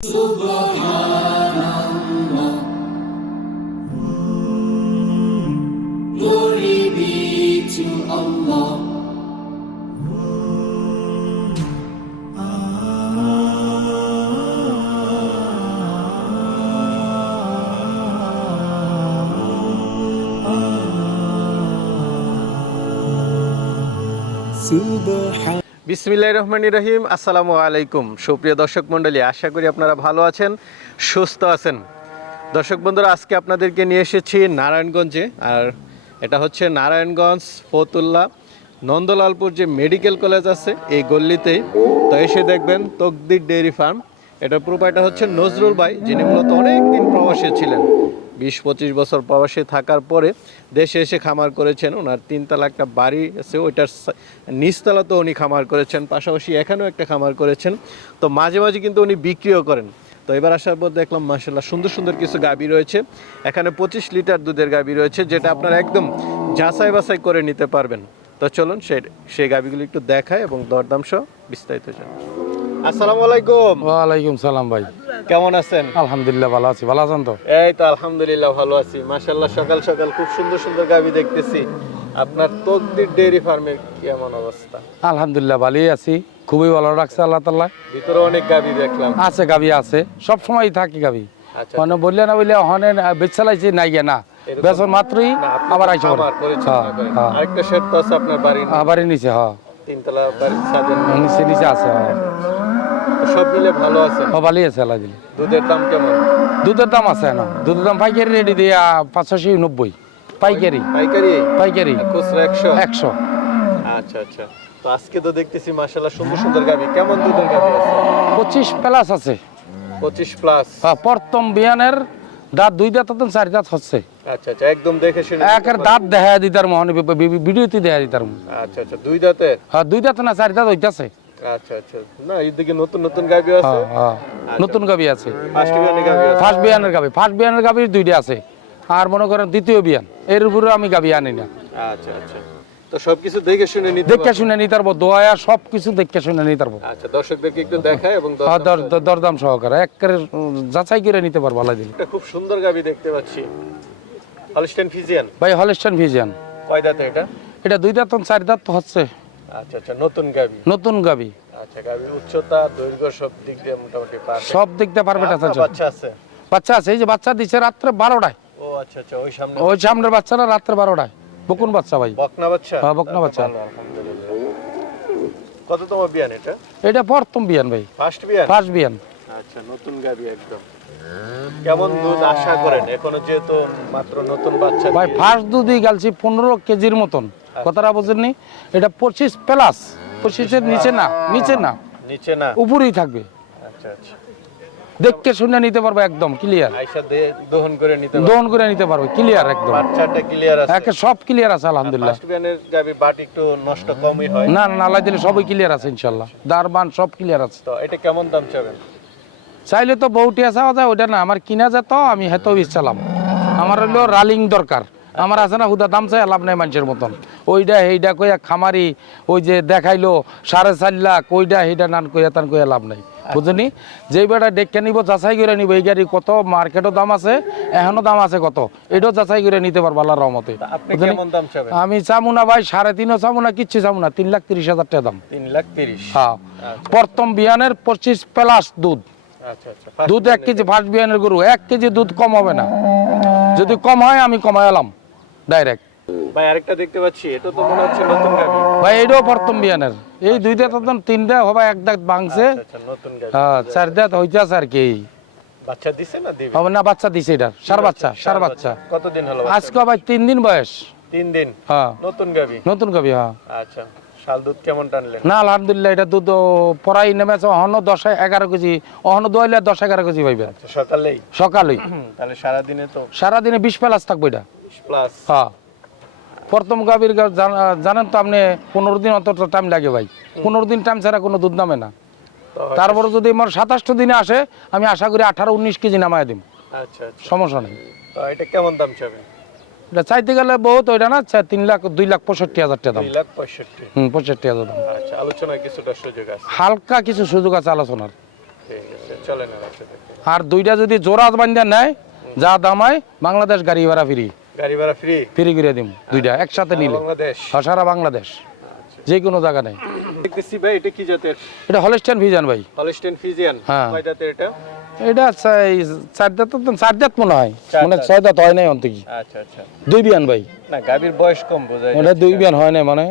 Glory be to Allah. Subhan বিসমিল্লাহ রহমান রহিম, আসসালামু আলাইকুম। সুপ্রিয় দর্শক মণ্ডলী, আশা করি আপনারা ভালো আছেন, সুস্থ আছেন। দর্শক বন্ধুরা, আজকে আপনাদেরকে নিয়ে এসেছি নারায়ণগঞ্জে, আর এটা হচ্ছে নারায়ণগঞ্জ, ফতুল্লা, নন্দলালপুর যে মেডিকেল কলেজ আছে, এই গল্লিতেই। তো এসে দেখবেন তকদির ডেয়ারি ফার্ম। এটার প্রোপাইটার হচ্ছে নজরুল ভাই, যিনি মূলত অনেক দিন প্রবাসী ছিলেন। বিশ পঁচিশ বছর প্রবাসী থাকার পরে দেশে এসে খামার করেছেন। ওনার তিনতলা একটা বাড়ি আছে, ওইটার সা- নিচতলাতেও উনি খামার করেছেন, পাশাপাশি এখানেও একটা খামার করেছেন। তো মাঝে মাঝে কিন্তু উনি বিক্রিও করেন। তো এবার আসার পর দেখলাম মাসাল্লাহ সুন্দর সুন্দর কিছু গাবি রয়েছে। এখানে পঁচিশ লিটার দুধের গাবি রয়েছে, যেটা আপনারা একদম যাচাই বাছাই করে নিতে পারবেন। তো চলুন সেই সেই গাবিগুলো একটু দেখায় এবং দরদাম সহ বিস্তারিত জানাই। আসসালামু আলাইকুম। ওয়ালাইকুম সালাম ভাই। কেমন আছেন? আলহামদুলিল্লাহ ভালো আছি। ভালো আছেন তো? এই তো আলহামদুলিল্লাহ ভালো আছি। মাশাল্লাহ সকাল সকাল খুব সুন্দর সুন্দর গাবি দেখতেছি। আপনার তকদির ডেয়ারি ফার্মের কেমন অবস্থা? আলহামদুলিল্লাহ ভালোই আছি। খুবই ভালো রাখছে আল্লাহ তাল্লাহ ভিতরে অনেক গাবি দেখলাম। আছে গাবি আছে। সব সময় থাকি গাবি আচ্ছা। মানে বললে না বললে হনে বেচালাইছি নাই গিয়া না। বেসন মাত্রই আবার আইসা হ্যাঁ। হ্যাঁ। আরেকটা শেড তো আছে আপনার বাড়ির আবারই নিচে হ্যাঁ। তিনতলা বাড়ির ছাদের। নিচে নিচে আছে হ্যাঁ। সব মিলে ভালো আছে। ভালোই আছে দিলে। দুধের দাম কেমন? দুধের দাম আছে না। দুধের দাম পাইকারি রেডি দিয়া পাঁচশো নব্বই। পাইকারি। পাইকারি? পাইকারি। খুচরা একশো? একশো। আচ্ছা আচ্ছা। তো আজকে তো দেখতেছি মাশাল্লাহ সুন্দর সুন্দর গাবি কেমন দুধের গাবি আছে? পঁচিশ প্লাস আছে। পঁচিশ প্লাস। হ্যাঁ, প্রথম বিয়ানের দাঁত দুই দাঁত তো চারি দাঁত হচ্ছে। আচ্ছা আচ্ছা একদম দেখে শুনে একের দাঁত দেখা দিতার মহনে ভিডিওতে দেখা দিতার আচ্ছা আচ্ছা দুই দাঁতের? হ্যাঁ দুই দাঁত না চারি দাঁত হইতাছে। আচ্ছা আচ্ছা। না এদিকে নতুন নতুন গাবি আছে। হ্যাঁ হ্যাঁ। নতুন গাবি আছে। ফার্স্ট বিয়ানি গাবি আছে। ফার্স্ট বিয়ানের গাবি ফার্স্ট বিয়ানের গাবি দুইটা আছে। আর মনে করেন দ্বিতীয় বিয়ান। এর উপরে আমি গাবি আনি না। আচ্ছা আচ্ছা। তো সবকিছু দেখে শুনে নিতে দেখে। শুনে নিতে পারব। দোয়া সব দেখে শুনে নিতে পারব। আচ্ছা দর্শকদেরকে একটু দেখায় এবং দরদাম হ্যাঁ, দরদাম সহকারে। একের যাচাই করে নিতে পারব আল্লাহ দিলে। খুব সুন্দর গাবি দেখতে পাচ্ছি। হলস্টেন ফিজিয়ান ভাই হলিস্টান কয় দাঁতে এটা? এটা দুই দাঁত চারি দাঁত হচ্ছে। আচ্ছা আচ্ছা নতুন গাবি? নতুন গাবি। আচ্ছা উচ্চতা দৈর্ঘ্য সব দিক দিয়ে মোটামুটি সব দেখতে পারবে আপনার টাকা বাচ্চা আছে? বাচ্চা আছে এই যে বাচ্চা রাত্রে বারোটায়। ও আচ্ছা আচ্ছা ওই সামনে ওই সামনের বাচ্চারা রাত্রে বারোটায়। বকুন বাচ্চা ভাই। বকনা বাচ্চা? হ্যাঁ, বকনা বাচ্চা। কততম বিয়ান এটা? এটা প্রথম বিয়ান ভাই। ফার্স্ট বিয়ান? ফার্স্ট বিয়ান। আচ্ছা নতুন গাবি একদম। কেমন দুধ আশা করেন? এখনও যেহেতু মাত্র নতুন বাচ্চা ভাই ফার্স্ট দুধই গেলছি পনেরো কেজির মতন। কথাটা বোঝেননি? এটা পঁচিশ প্লাস। পঁচিশের নিচে না নিচে না। নিচে না। উপরেই থাকবে। আচ্ছা আচ্ছা। দেখকে শুনে নিতে পারব একদম ক্লিয়ার দহন করে নিতে পারবে। দহন করে নিতে পারবে ক্লিয়ার একদম। বাচ্চাটা ক্লিয়ার আছে। একে সব ক্লিয়ার আছে আলহামদুলিল্লাহ। ফার্স্ট বিয়ানের গাবি বাট একটু নষ্ট কমই হয়। না না আল্লাহ দিলে সবই ক্লিয়ার আছে ইনশাল্লাহ দারবান সব ক্লিয়ার আছে। তো এটা কেমন দাম চাবেন? চাইলে তো বউটিয়া চাওয়া যায় ওটা না আমার কিনা যেত আমি হেতো ইচ্ছালাম আমার হলো রালিং দরকার। আমার আছে না হুদা দাম চাই লাভ নাই মানুষের মতন। ওইটা এইটা কইয়া খামারি ওই যে দেখাইলো সাড়ে চার লাখ ওইটা এইটা নান কইয়া তান কইয়া লাভ নাই। বুঝলি? যেই বেটা ডেকে নিব যাচাই করে নিব এই গাড়ি কত মার্কেটও দাম আছে এখনও দাম আছে কত এটাও যাচাই করে নিতে পারব আল্লাহর রহমতে। আমি চামুনা ভাই সাড়ে তিনও চামু না কিচ্ছু চামু না তিন লাখ তিরিশ হাজার টাকা দাম। তিন লাখ তিরিশ। হ্যাঁ। প্রথম বিহানের পঁচিশ প্লাস দুধ। আচ্ছা আচ্ছা দুধ এক কেজি ফার্স্ট বিয়ানের গরু এক কেজি দুধ কম হবে না। যদি কম হয় আমি কমাই এলাম ডাইরেক্ট ভাই আরেকটা দেখতে পাচ্ছি এটা তো মনে হচ্ছে নতুন গাবি ভাই এইটাও প্রথম বিয়ানের। এই দুইটা তো তিনটা হবে এক দাঁত ভাঙছে। আচ্ছা আচ্ছা নতুন গাবি হ্যাঁ চার দাঁত হইতেছে আর কি বাচ্চা দিছে না দিবে? হবে না বাচ্চা দিছে এটা। সার বাচ্চা সার বাচ্চা। কতদিন হলো আজকে ভাই তিন দিন বয়স। তিন দিন? হ্যাঁ। নতুন গাবি? নতুন কবি হ্যাঁ। আচ্ছা শাল দুধ কেমন টানলেন? না আলহামদুলিল্লাহ এটা দুধ পড়াই নেমেছে অহনো দশ এগারো কেজি অহনো দোয়াইলে দশ এগারো কেজি আচ্ছা, সকালেই? সকালেই। তাহলে সারাদিনে তো সারাদিনে বিশ প্লাস থাকবে এটা। হ্যাঁ। প্রথম গাভীর জানেন তো আপনি পনেরো দিন অন্তত টাইম লাগে ভাই। পনেরো দিন টাইম ছাড়া কোনো দুধ নামে না। তারপরে যদি আমার সাতাশটো দিনে আসে আমি আশা করি আঠারো উনিশ কেজি নামায় দিম। আচ্ছা আচ্ছা। সমস্যা নেই। এটা কেমন দাম চাবেন এটা চাইতে গেলে বহুত ওইটা না তিন লাখ দুই লাখ পঁয়ষট্টি হাজার টাকা দাম। হুম পঁয়ষট্টি হাজার দাম। আচ্ছা আলোচনায় কিছুটা সুযোগ আছে। হালকা কিছু সুযোগ আছে আলোচনার। আর দুইটা যদি জোড়া বান্ধা নেয় যা দামায় বাংলাদেশ গাড়ি ভাড়া ফ্রি। গাড়ি ভাড়া ফ্রি ফ্রি করে দিম দুইটা একসাথে নিলে। বাংলাদেশ? আর সারা বাংলাদেশ। যে কোনো জায়গা নাই। দেখতেছি ভাই এটা কি জাতের? এটা হলস্টাইন ভাই। ফিজিয়ান হ্যাঁ। কয় জাতের এটা? এটা চার দাঁত চার দাঁত মনে হয়। মানে দাঁত। ছয় দাঁত হয় নাই আচ্ছা আচ্ছা। দুই বিয়ান ভাই। না গাভীর বয়স কম বোঝায় ওটা দুই বিয়ান হয় নাই মানে।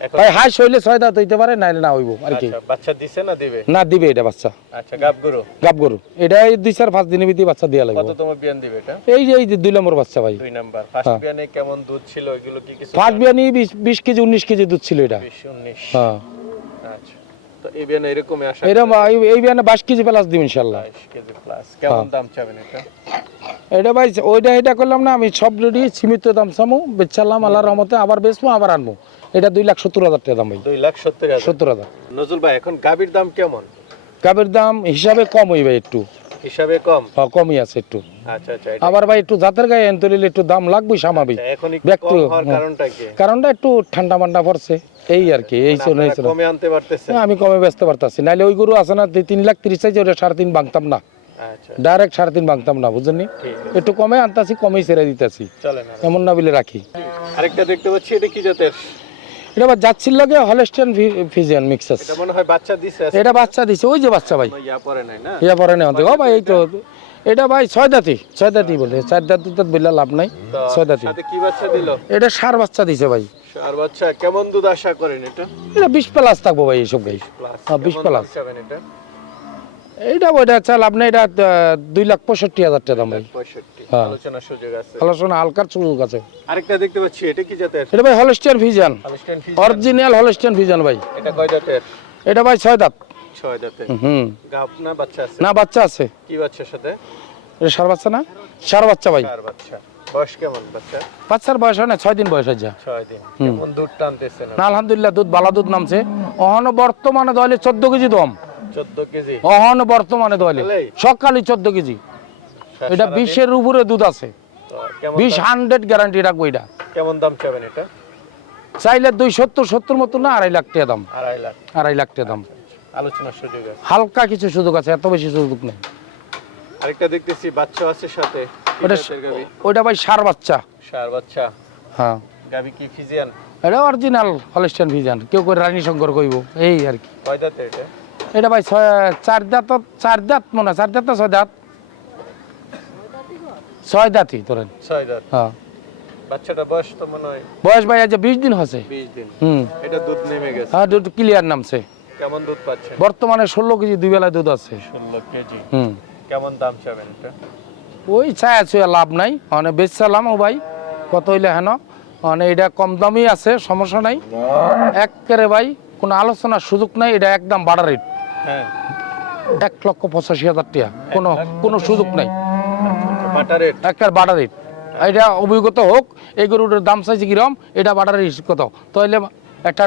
ভাই ছয় দাঁত হইতে পারে নাইলে না হইব আর কি। আচ্ছা বাচ্চা দিছে না দিবে? না দিবে এটা বাচ্চা। আচ্ছা গাব গরু? গাব গরু। এটা এই দুই চার পাঁচ দিনের ভিতরে বাচ্চা লাগবে। কততম বিয়ান দিবে এটা? এই যে এই যে দুই নম্বর বাচ্চা ভাই। দুই নাম্বার। ফার্স্ট হ্যাঁ। বিয়ানে কেমন দুধ ছিল? এগুলো কি কিছু ফার্স্ট বিয়ানি বিশ বিশ কেজি উনিশ কেজি দুধ ছিল এটা। বিশ উনিশ। হ্যাঁ। আচ্ছা। তো এই বিয়ানে এরকমই আসা এরকম এই- এই বিয়ানে বাইশ কেজি প্লাস দিব ইনশাল্লাহ বাইশ কেজি প্লাস কেমন হ্যাঁ। দাম চাবেন এটা? এটা ভাই ওইটা এটা করলাম না আমি সব রেডি সীমিত দাম সামু বেচালাম আল্লাহর রহমতে আবার বেচবো আবার আনব। এটা দুই লাখ সত্তর হাজার টাকা দাম ভাই। দুই লাখ সত্তর সত্তর হাজার। নজরুল ভাই এখন গাভীর দাম কেমন? গাবের দাম হিসাবে কম হইবে একটু। হিসাবে কম? হ্যাঁ, কমই আছে একটু। আচ্ছা আচ্ছা আবার ভাই একটু জাতের গায়ে একটু দাম স্বাভাবিক আচ্ছা, এখন একটু। কারণটা কি? কারণটা একটু ঠান্ডা মান্ডা পড়ছে। এই আর কি এই কমে আনতে পারতেছেন। হ্যাঁ, আমি কমে বেচতে পারতাছি। নাহলে ওই গরু আছে না তিন লাখ তিরিশ চাইছে ওটা সাড়ে তিন ভাঙতাম না। ডাইরেক্ট সাড়ে তিন ভাঙতাম না বুঝলেন একটু কমে আনতাছি কমেই ছেড়ে দিতেছি। এমন না বলে রাখি। আরেকটা দেখতে পাচ্ছি এটা কি জাতের? এটা আবার যাচ্ছিল লাগে হলেস্টিয়ান ফিজিয়ান মিক্সাস এটা মনে হয় বাচ্চা দিছে এটা বাচ্চা দিছে ওই যে বাচ্চা ভাই। ইয়া পরে নাই না? ইয়া পরে নাই ও ভাই এই তো। এটা ভাই ছয় দাঁতি ছয় দাঁতি বলে। চার দাঁতি তো বললে লাভ নাই ছয় দাঁতি। কি বাচ্চা দিল? এটা সার বাচ্চা দিছে ভাই। সার বাচ্চা কেমন দুধ আশা করেন এটা? এটা বিশ প্লাস থাকব ভাই এইসব গাই হ্যাঁ, 20 প্লাস। এটা? এইটা ওইটা চাল আপনি এটা দুই লাখ পঁয়ষট্টি হাজার টাকা দাম ভাই। হ্যাঁ। আলোচনার সুযোগ আছে। আলোচনা হালকার সুযোগ আছে। আরেকটা দেখতে পাচ্ছি এটা কি জাতের? এটা ভাই হলস্টিয়ান অরিজিনাল হলস্টিয়ান ভাই। এটা কয় জাতের? এটা ভাই ছয় দাঁত। ছয় জাতের। হুম না বাচ্চা আছে? না বাচ্চা আছে। কি বাচ্চার সাথে? এটা সার বাচ্চা না? সার বাচ্চা ভাই। চার বাচ্চা। বয়স কেমন বাচ্চা? বাচ্চার বয়স হয় না ছয় দিন বয়স হয়েছে ছয় দিন। কেমন দুধ টানতেছে না না আলহামদুলিল্লাহ দুধ বালা দুধ নামছে। অহন বর্তমানে দলে চোদ্দ কেজি দম। কেজি। অহন বর্তমানে দলে সকালে চোদ্দ কেজি। এটা বিশের উপরে দুধ আছে। বিশ হান্ড্রেড গ্যারান্টি রাখব এটা। কেমন দাম চাবেন এটা? চাইলে দুই সত্তর সত্তর মতো না আড়াই লাখ টাকা দাম। আড়াই লাখ। আড়াই লাখ টাকা দাম। আলোচনার সুযোগ আছে। হালকা কিছু সুযোগ আছে এত বেশি সুযোগ নেই। আরেকটা দেখতেছি বাচ্চা আছে সাথে। ওটা? ওইটা ভাই সার বাচ্চা। ষাঁড় বাচ্চা। হ্যাঁ। গাবি কি ফিজিয়ান? এটা অরিজিনাল হলস্টাইন ভিজান কেউ করে রানী শঙ্কর কইব এই আর কি। কয় দাঁতে এটা? এটা ভাই ছয় চার দাঁত চার দাঁত মনে হয় চার দাঁত না ছয় দাঁত ছয় দাঁতই ধরেন। ছয় দাঁত হ্যাঁ। বাচ্চাটা বয়স তো মনে হয় বয়স ভাই আজ বিশ দিন হচ্ছে বিশ দিন। হুম। এটা দুধ নেমে গেছে। হ্যাঁ দুধ ক্লিয়ার নামছে। কেমন দুধ পাচ্ছেন? বর্তমানে ষোলো কেজি দুই দুধ আছে। ষোলো কেজি। হুম। কেমন দাম চাবেন এটা? ওই ছায়া ছুঁয়া লাভ নাই। মানে বেচছিলাম ও ভাই। কত হইলে হেন? মানে এটা কম দামই আছে সমস্যা নাই। একেবারে ভাই কোনো আলোচনার সুযোগ নাই। এটা একদম বাড়া রেট এক লক্ষ পঁচাশি হাজার টাকা কোনো কোনো সুযোগ নাই। একটা বাড়া রেট। এটা অভিজ্ঞতা হোক এই গরুটার দাম চাইছে কিরম এটা বাড়া রেট কত? তাহলে একটা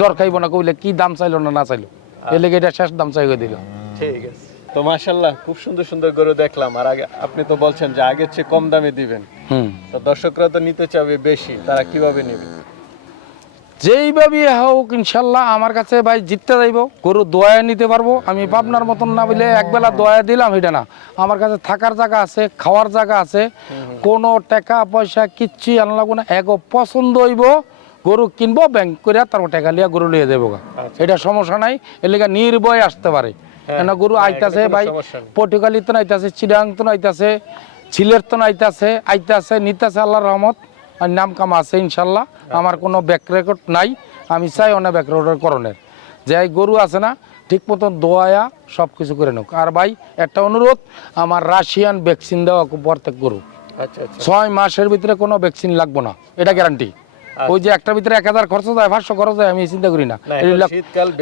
দর খাইব না কইলে কি দাম চাইলো না না চাইলো? এর লেগে এটা শেষ দাম চাই দিল। ঠিক আছে। তো মাশাল্লাহ খুব সুন্দর সুন্দর গরু দেখলাম। আর আগে আপনি তো বলছেন যে আগের চেয়ে কম দামে দিবেন। হুম। তো দর্শকরা তো নিতে চাবে বেশি তারা কীভাবে নেবে? যেইভাবে হোক ইনশাল্লাহ আমার কাছে ভাই জিততে যাইব। গরু দোয়া নিতে পারব। আমি পাবনার মতন না বলে একবেলা দোয়া দিলাম এটা না। আমার কাছে থাকার জায়গা আছে খাওয়ার জায়গা আছে। কোনো টাকা পয়সা কিচ্ছুই আনা লাগবো না। এগো পছন্দ হইব গরু কিনবো ব্যাংক করে তারপর টাকা লিয়া গরু লিয়ে দেবো আচ্ছা। এটা সমস্যা নাই এর লেগে নির্ভয় আসতে পারে। কেন গরু হ্যাঁ, আইতাছে ভাই সমস্যা নেই। পটুকালি তো নাইতাছে চিরাং তো নাইতাছে ছিলের তো নাইতাছে আইতাছে নিতাছে আল্লাহর রহমত। নাম কাম আছে ইনশাল্লাহ। আমার কোনো ব্যাক রেকর্ড নাই। আমি চাই অনেক ব্যাক রেকর্ডের করণের। যে এই গরু আছে না ঠিক মতন দোয়া সব কিছু করে নোক। আর ভাই একটা অনুরোধ আমার রাশিয়ান ভ্যাকসিন দেওয়া প্রত্যেক গরু। আচ্ছা আচ্ছা। ছয় মাসের ভিতরে কোনো ভ্যাকসিন লাগবো না। এটা গ্যারান্টি ওই যে একটার ভিতরে এক হাজার খরচ যায় পাঁচশো খরচ হয় আমি চিন্তা করি না।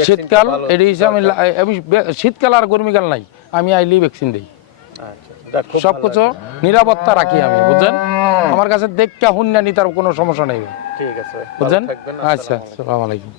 শীতকাল এটি আমি শীতকাল আর গরমিকাল নাই। আমি আইলি ভ্যাকসিন দিই। আচ্ছা। সব কিছু নিরাপত্তা রাখি আমি বুঝছেন? আমার কাছে দেখতে হুন্যা নিতার কোনো সমস্যা নেই। ঠিক আছে। বুঝছেন? আচ্ছা আসসালামু আসসালামু আলাইকুম।